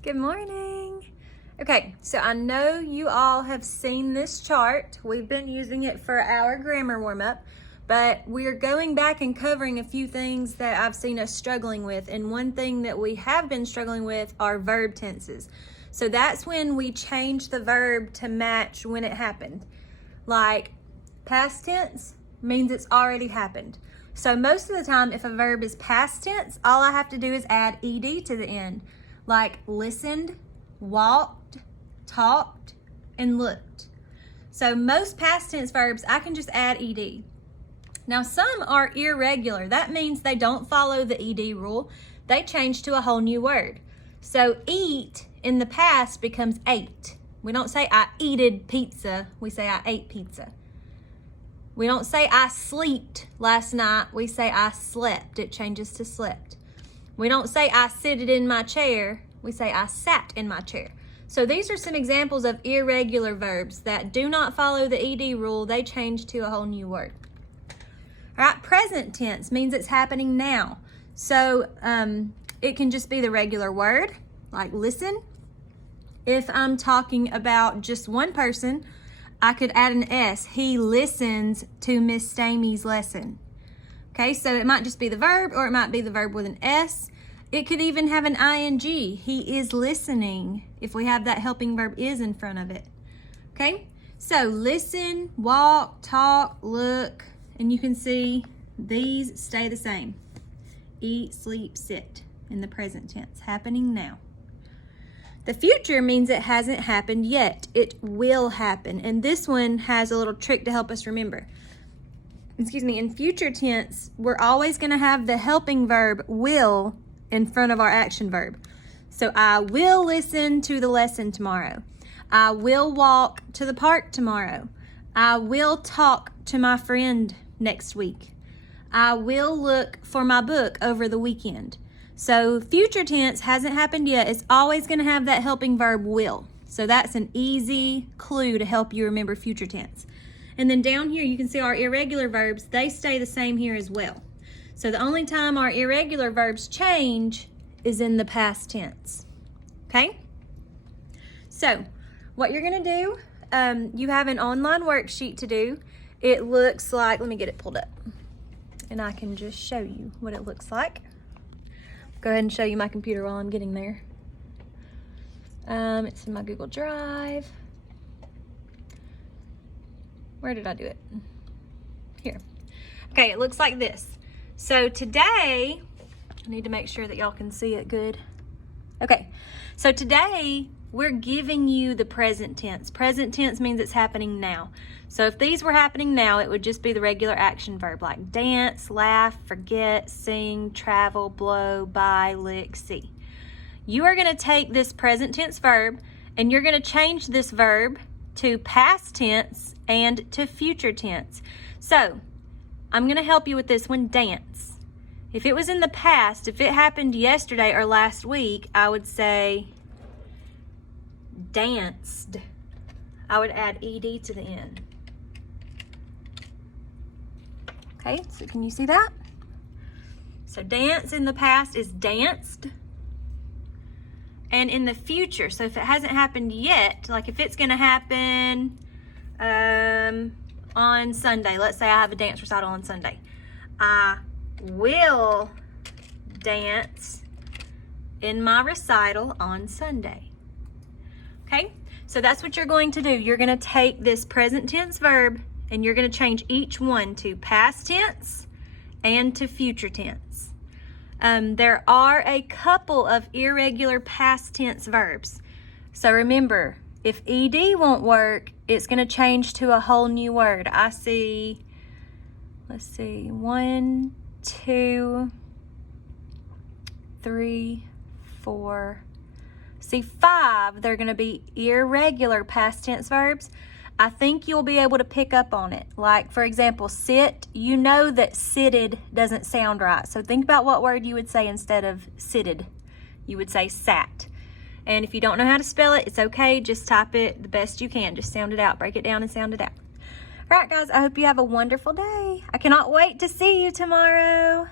Good morning. Okay, so I know you all have seen this chart. We've been using it for our grammar warm-up, but we're going back and covering a few things that I've seen us struggling with. And one thing that we have been struggling with are verb tenses. So that's when we change the verb to match when it happened. Like past tense means it's already happened. So most of the time, if a verb is past tense, all I have to do is add ed to the end. Like listened, walked, talked, and looked. So most past tense verbs, I can just add ed. Now some are irregular. That means they don't follow the ed rule. They change to a whole new word. So eat in the past becomes ate. We don't say I eated pizza. We say I ate pizza. We don't say I sleeped last night. We say I slept. It changes to slept. We don't say I sitted in my chair. We say I sat in my chair. So these are some examples of irregular verbs that do not follow the ed rule. They change to a whole new word. All right, present tense means it's happening now. So it can just be the regular word, like listen. If I'm talking about just one person, I could add an S. He listens to Miss Stamey's lesson. Okay, so it might just be the verb, or it might be the verb with an S. It could even have an ing. He is listening, if we have that helping verb is in front of it. Okay, so listen, walk, talk, look, and you can see these stay the same. Eat, sleep, sit in the present tense, happening now. The future means it hasn't happened yet. It will happen. And this one has a little trick to help us remember. In future tense, we're always going to have the helping verb will in front of our action verb. So I will listen to the lesson tomorrow. I will walk to the park tomorrow. I will talk to my friend next week. I will look for my book over the weekend. So future tense hasn't happened yet. It's always going to have that helping verb will. So that's an easy clue to help you remember future tense. And then down here you can see our irregular verbs. They stay the same here as well. So the only time our irregular verbs change is in the past tense. Okay? So what you're going to do, you have an online worksheet to do. It looks like, let me get it pulled up, and I can just show you what it looks like. Go ahead and show you my computer while I'm getting there. It's in my Google Drive. Where did I do it? Here. Okay, it looks like this. So today, I need to make sure that y'all can see it good. Okay, so today we're giving you the present tense. Present tense means it's happening now. So if these were happening now, it would just be the regular action verb like dance, laugh, forget, sing, travel, blow, buy, lick, see. You are going to take this present tense verb and you're going to change this verb to past tense and to future tense. So I'm going to help you with this one, dance. If it was in the past, if it happened yesterday or last week, I would say danced. I would add ed to the end. Okay, so can you see that? So dance in the past is danced. And in the future, so if it hasn't happened yet, like if it's going to happen on Sunday, let's say I have a dance recital on Sunday. I will dance in my recital on Sunday. Okay, so that's what you're going to do. You're going to take this present tense verb and you're going to change each one to past tense and to future tense. There are a couple of irregular past tense verbs. So remember, if ed won't work, it's going to change to a whole new word. I see, let's see, 1, 2, 3, 4. See, 5, they're going to be irregular past tense verbs. I think you'll be able to pick up on it. Like, for example, sit. You know that sitted doesn't sound right. So think about what word you would say instead of sitted. You would say sat. And if you don't know how to spell it, it's okay. Just type it the best you can. Just sound it out. Break it down and sound it out. All right, guys, I hope you have a wonderful day. I cannot wait to see you tomorrow.